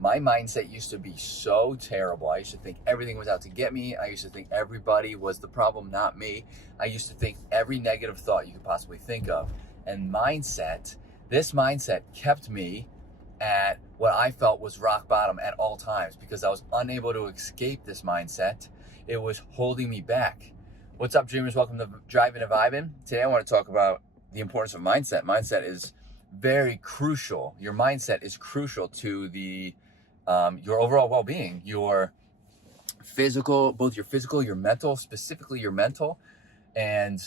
My mindset used to be so terrible. I used to think everything was out to get me. I used to think everybody was the problem, not me. I used to think every negative thought you could possibly think of. And this mindset kept me at what I felt was rock bottom at all times because I was unable to escape this mindset. It was holding me back. What's up, dreamers? Welcome to Driving and Vibing. Today I want to talk about the importance of mindset. Mindset is very crucial. Your mindset is crucial to your overall well-being, your physical, both your physical, your mental, specifically your mental. And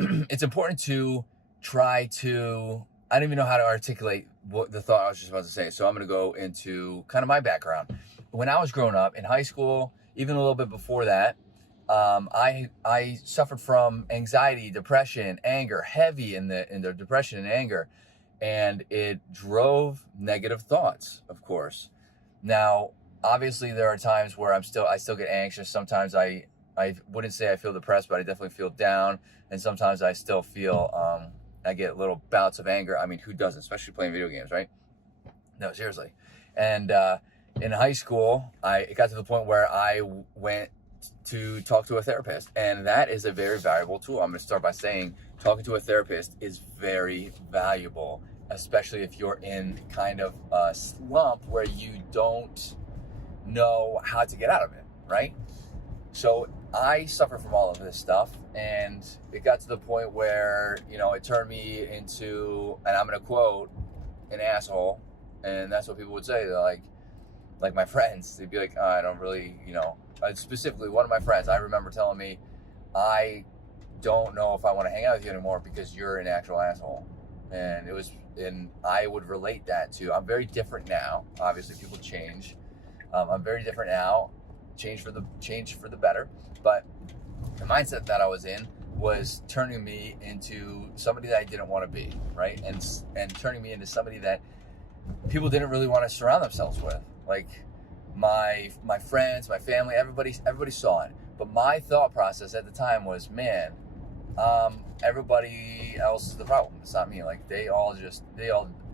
it's important to try to, I don't even know how to articulate what the thought I was just about to say. So I'm going to go into kind of my background. When I was growing up in high school, even a little bit before that, I suffered from anxiety, depression, anger, heavy in the depression and anger, and it drove negative thoughts, of course. Now, obviously, there are times where I still get anxious. Sometimes I wouldn't say I feel depressed, but I definitely feel down, and sometimes I still feel I get little bouts of anger. I mean, who doesn't? Especially playing video games, right? No, seriously. And in high school, it got to the point where I went to talk to a therapist, and that is a very valuable tool. I'm going to start by saying talking to a therapist is very valuable, especially if you're in kind of a slump where you don't know how to get out of it, right? So I suffer from all of this stuff, and it got to the point where, it turned me into, and I'm going to quote, an asshole. And that's what people would say. They're like my friends, they'd be like, oh, I don't really, specifically one of my friends, I remember telling me, I don't know if I want to hang out with you anymore because you're an actual asshole. And I would relate that to, I'm very different now. Obviously people change. I'm very different now, change for the better. But the mindset that I was in was turning me into somebody that I didn't want to be, right? And turning me into somebody that people didn't really want to surround themselves with. Like my friends, my family, everybody saw it. But my thought process at the time was, man, everybody else is the problem. It's not me. Like they all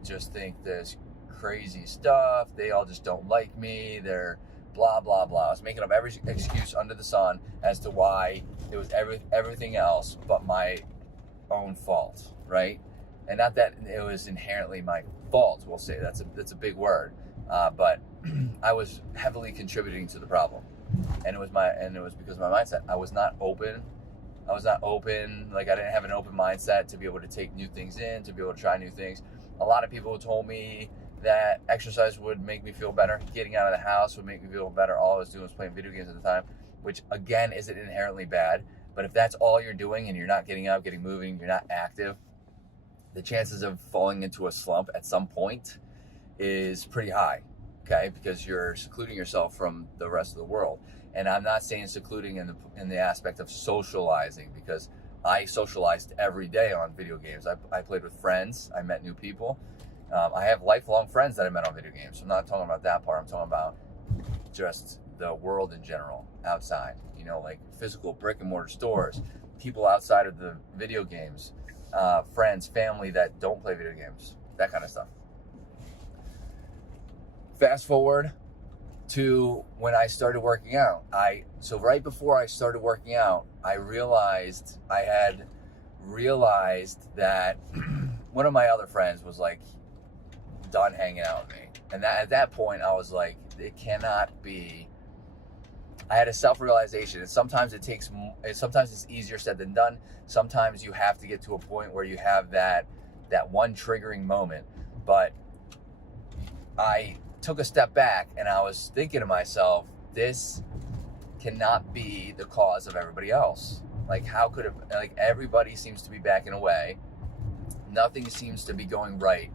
just think this crazy stuff. They all just don't like me. They're blah, blah, blah. I was making up every excuse under the sun as to why it was everything else but my own fault, right? And not that it was inherently my fault. We'll say that's a big word, but I was heavily contributing to the problem, and it was because of my mindset. I was not open. Like I didn't have an open mindset to be able to take new things in, to be able to try new things. A lot of people told me that exercise would make me feel better. Getting out of the house would make me feel better. All I was doing was playing video games at the time, which again isn't inherently bad. But if that's all you're doing and you're not getting up, getting moving, you're not active, the chances of falling into a slump at some point is pretty high, okay? Because you're secluding yourself from the rest of the world. And I'm not saying secluding in the aspect of socializing, because I socialized every day on video games. I played with friends. I met new people. I have lifelong friends that I met on video games. So I'm not talking about that part. I'm talking about just the world in general, outside, like physical brick and mortar stores, people outside of the video games, friends, family that don't play video games, that kind of stuff. Fast forward to when I started working out. So right before I started working out, I had realized that one of my other friends was like done hanging out with me. And at that point I was like, it cannot be. I had a self-realization, and sometimes it's easier said than done. Sometimes you have to get to a point where you have that one triggering moment. But I took a step back and I was thinking to myself, this cannot be the cause of everybody else. Like, how could it, like, everybody seems to be backing away. Nothing seems to be going right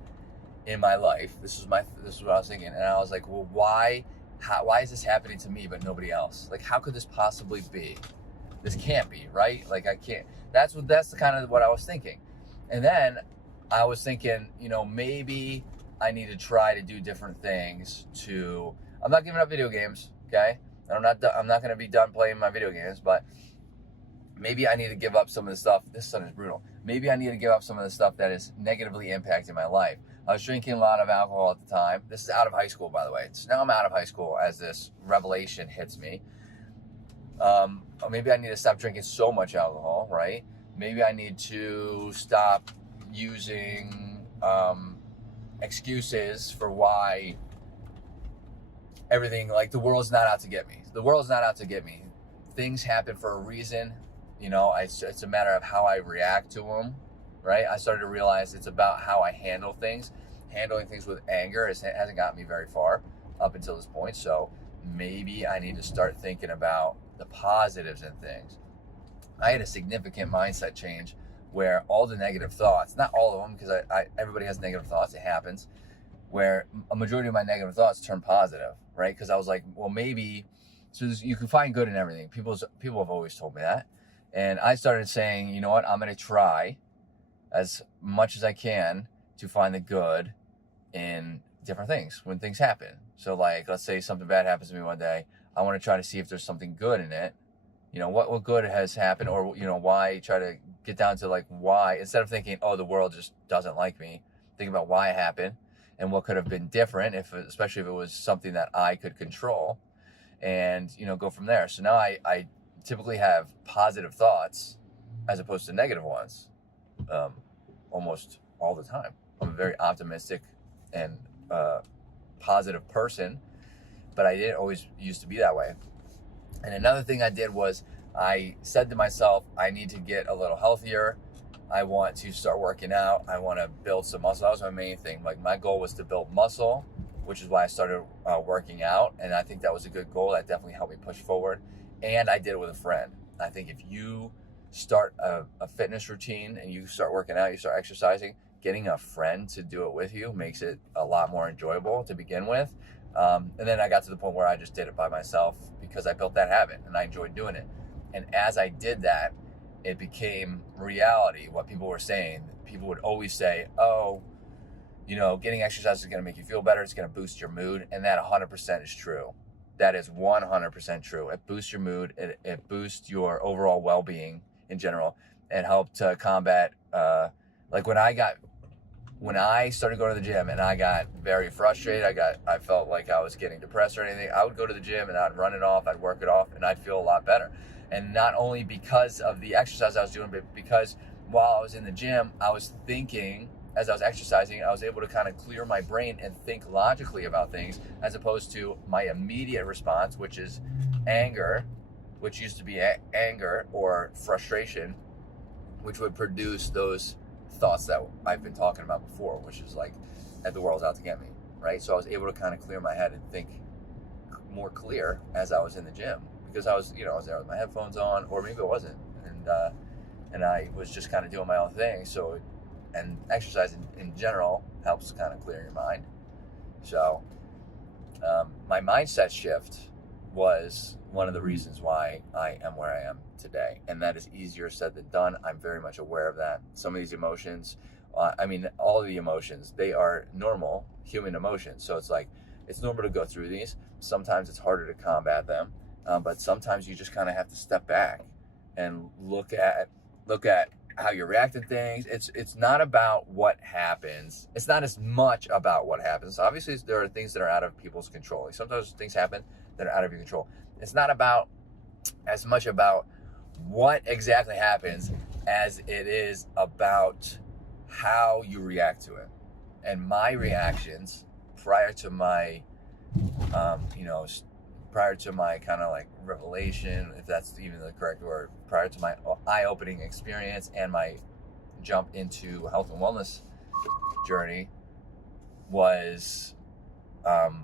in my life. This is what I was thinking. And I was like, well, why is this happening to me but nobody else? Like, how could this possibly be? This can't be, right? Like, I can't. That's the kind of what I was thinking. And then I was thinking, maybe I need to try to do different things I'm not giving up video games, okay? I'm not going to be done playing my video games, but maybe I need to give up some of the stuff. This sun is brutal. Maybe I need to give up some of the stuff that is negatively impacting my life. I was drinking a lot of alcohol at the time. This is out of high school, by the way. So now I'm out of high school as this revelation hits me. Maybe I need to stop drinking so much alcohol, right? Maybe I need to stop using excuses for why everything, like the world's not out to get me. The world's not out to get me. Things happen for a reason. You know, it's a matter of how I react to them, right? I started to realize it's about how I handle things. Handling things with anger hasn't gotten me very far up until this point. So maybe I need to start thinking about the positives in things. I had a significant mindset change where all the negative thoughts, not all of them, because everybody has negative thoughts, it happens, where a majority of my negative thoughts turn positive, right? Because I was like, well, maybe, so you can find good in everything. People have always told me that. And I started saying, you know what, I'm going to try as much as I can to find the good in different things when things happen. So like, let's say something bad happens to me one day. I want to try to see if there's something good in it. You know, what good has happened, or, you know, why, try to get down to like why, instead of thinking, oh, the world just doesn't like me, think about why it happened and what could have been different, especially if it was something that I could control, and, you know, go from there. So now I typically have positive thoughts as opposed to negative ones, almost all the time. I'm a very optimistic and positive person, but I didn't always used to be that way. And another thing I did was I said to myself, I need to get a little healthier. I want to start working out. I want to build some muscle. That was my main thing. Like, my goal was to build muscle, which is why I started working out. And I think that was a good goal. That definitely helped me push forward. And I did it with a friend. I think if you start a fitness routine and you start working out, you start exercising, getting a friend to do it with you makes it a lot more enjoyable to begin with. And then I got to the point where I just did it by myself because I built that habit and I enjoyed doing it. And as I did that, it became reality. What people were saying, people would always say, oh, you know, getting exercise is going to make you feel better. It's going to boost your mood. And that 100% is true. That is 100% true. It boosts your mood. It boosts your overall well-being in general, and helped to combat, like when I started going to the gym and I got very frustrated, I felt like I was getting depressed or anything, I would go to the gym and I'd run it off, I'd work it off, and I'd feel a lot better. And not only because of the exercise I was doing, but because while I was in the gym, I was thinking, as I was exercising, I was able to kind of clear my brain and think logically about things, as opposed to my immediate response, which is anger, which used to be anger or frustration, which would produce those thoughts that I've been talking about before, which is like, that the world's out to get me, right? So I was able to kind of clear my head and think more clear as I was in the gym, because I was there with my headphones on, or maybe I wasn't, and I was just kind of doing my own thing. So, and exercise in general helps kind of clear your mind. So my mindset shift was one of the reasons why I am where I am today. And that is easier said than done. I'm very much aware of that. Some of these emotions, all of the emotions, they are normal human emotions. So it's like, it's normal to go through these. Sometimes it's harder to combat them. But sometimes you just kind of have to step back and look at how you react to things. It's not about what happens. It's not as much about what happens. Obviously, there are things that are out of people's control. Like, sometimes things happen that are out of your control. It's not about as much about what exactly happens as it is about how you react to it. And my reactions prior to my kind of like revelation, if that's even the correct word, prior to my eye-opening experience and my jump into health and wellness journey, was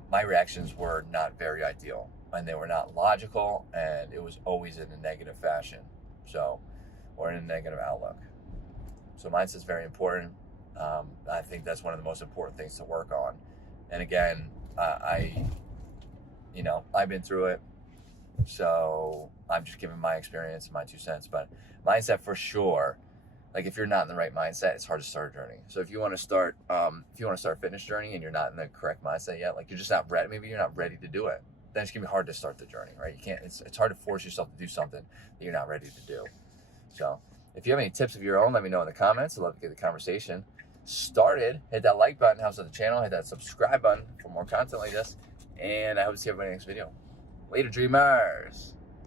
my reactions were not very ideal, and they were not logical, and it was always in a negative fashion, or in a negative outlook. So mindset's very important. I think that's one of the most important things to work on. And again, I've been through it, so I'm just giving my experience, my 2 cents. But mindset, for sure, like, if you're not in the right mindset, it's hard to start a journey. So if you want to start a fitness journey and you're not in the correct mindset yet, like, you're just not ready, maybe you're not ready to do it, then it's gonna be hard to start the journey, right? You can't, it's hard to force yourself to do something that you're not ready to do. So if you have any tips of your own, let me know in the comments. I'd love to get the conversation. started, hit that like button, helps out the channel, hit that subscribe button for more content like this, and I hope to see everybody in the next video. Later, dreamers.